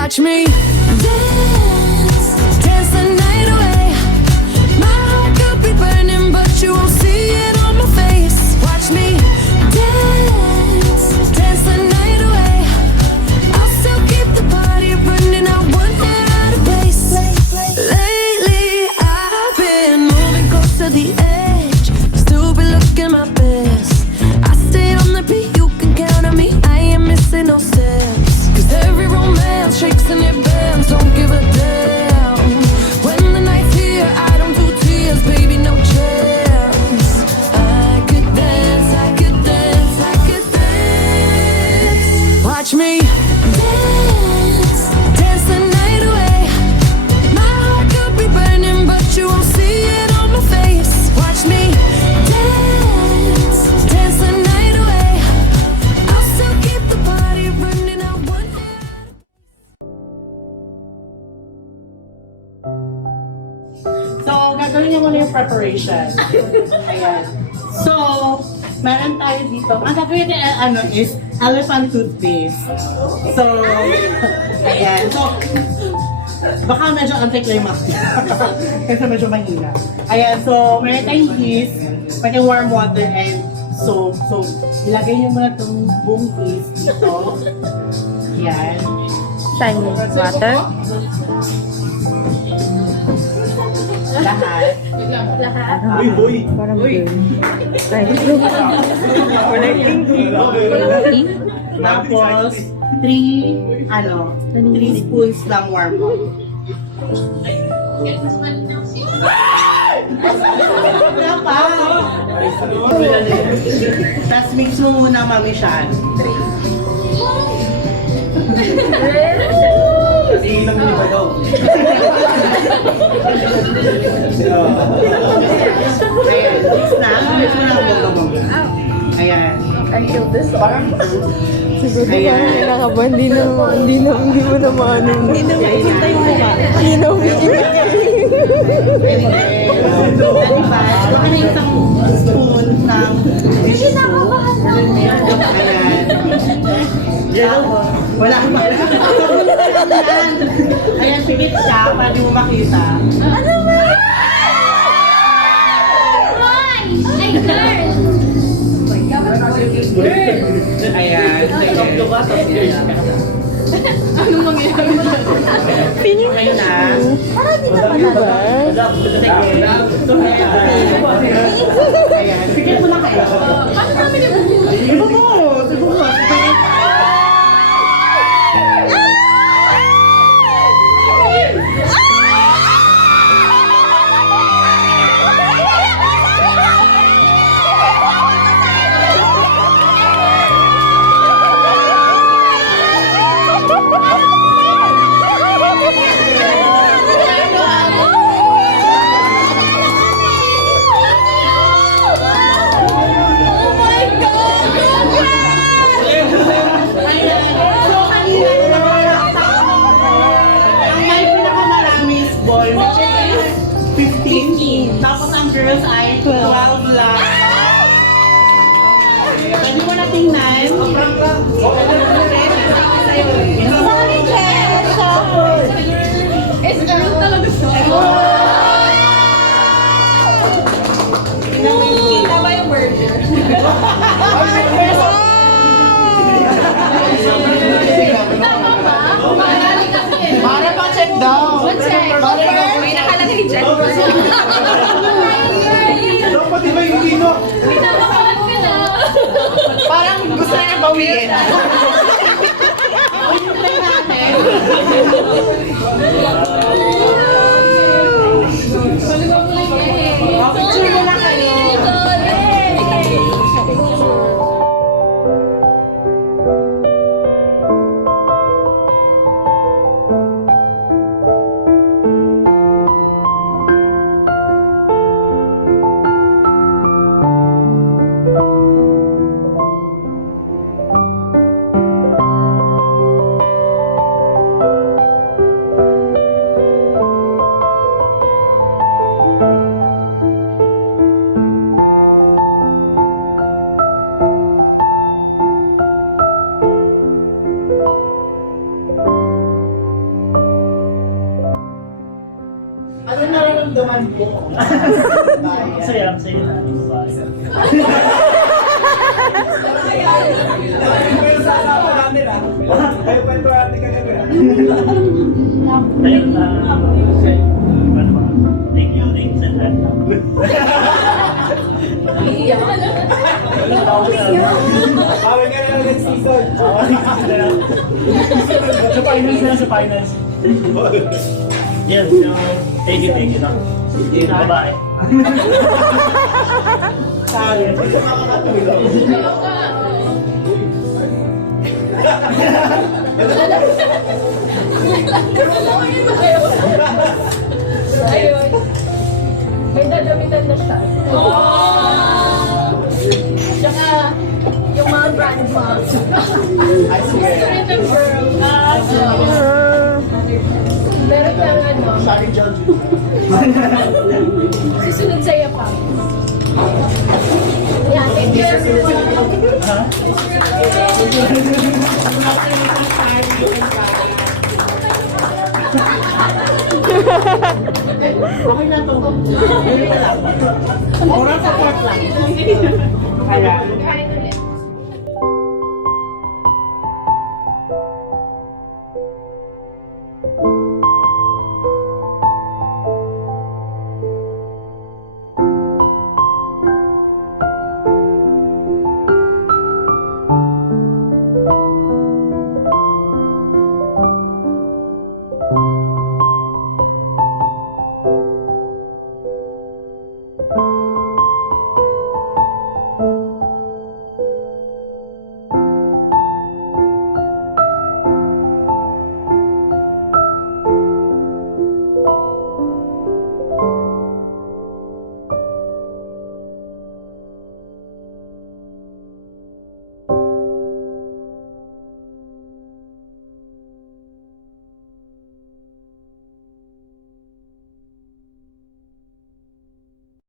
Watch me dance, dance the night away. My heart could be burning, but you won't see it on my face. Watch me dance, dance the night away. I'll still keep the party running, I won't get out of place. Lately I've been moving close to the edge, still be looking my best. I stay on the beat, you can count on me, I ain't missing no steps. Cause every romance shakes and it bends, don't give a damn. When the night's here, I don't do tears, baby, no chance. I could dance, I could dance, I could dance. Watch me dance, dance the night away. My heart could be burning, but you won't see it on my face. Watch me dance, dance the night away. I'll still keep the party running, I want it. So, gagawin niyo muna yung preparation. Ayan. So, meron tayo dito. Ang gagawin niya is elephant toothpaste. So, ayan. So, baka medyo anticlimactic. Kasi medyo mahina. Ayan. So, meron tayong yeast, pati warm water and soap. So, ilagay niyo muna itong buong yeast dito. Ayan. Chinese water. Lahat. Parang good. Wala yung pink. Tapos, 3 spoons lang warm water. Wala pa. Tapos mix mo muna, Mami Shan. Kasi ilang ni ba daw? Ayan, mix na. Mix mo na ang bongga-bongga. Ayan. Siguro parang kinakabahan, hindi mo na maano. Hindi na makikita yung mukha. Hindi na umiimik. Diba? Baka na isang spoon ng dish soap. Ayan. Wala pa. Sabon na lang yan. Ayan, pigit siya para di mo makita. Ano ba? Why? Ay, girl! Ayan. Anong mangyayari? Pining Ngayon na. Parang di naman diba? Ayan. Pigit mo na kayo. Paano namin yung Iba mo. Siguro. Oh my God! Ang may pinakamarami is boy. 15. Tapos ang girls ay 12 lang. Pwede mo na tingnan. Sorry, Jess! It's girl talaga siya. Kita ba yung burger? Tama ba? Marami kasi. Para pa check down. Check. May nakalagay dyan. Dapat iba yung kino. Pinapakalat ka na. Parang gusto niya bawiin. Picture mo na kayo. nararamdaman ko. Saya na. Pero sa alaman namin kayo pa ito natin kagabi Ayun, thank you, ladies and gentlemen. Bawal ka na next season. Sa finance. Yes, so, thank you na. Bye-bye. Ayun. May dadamitan na siya. Tsaka, yung mga grandmas. I swear. Meron lang ano, Sorry, John. susunod sa'yo pa. Yan, thank you everyone. Okay na to. Oral support lang. Kaya,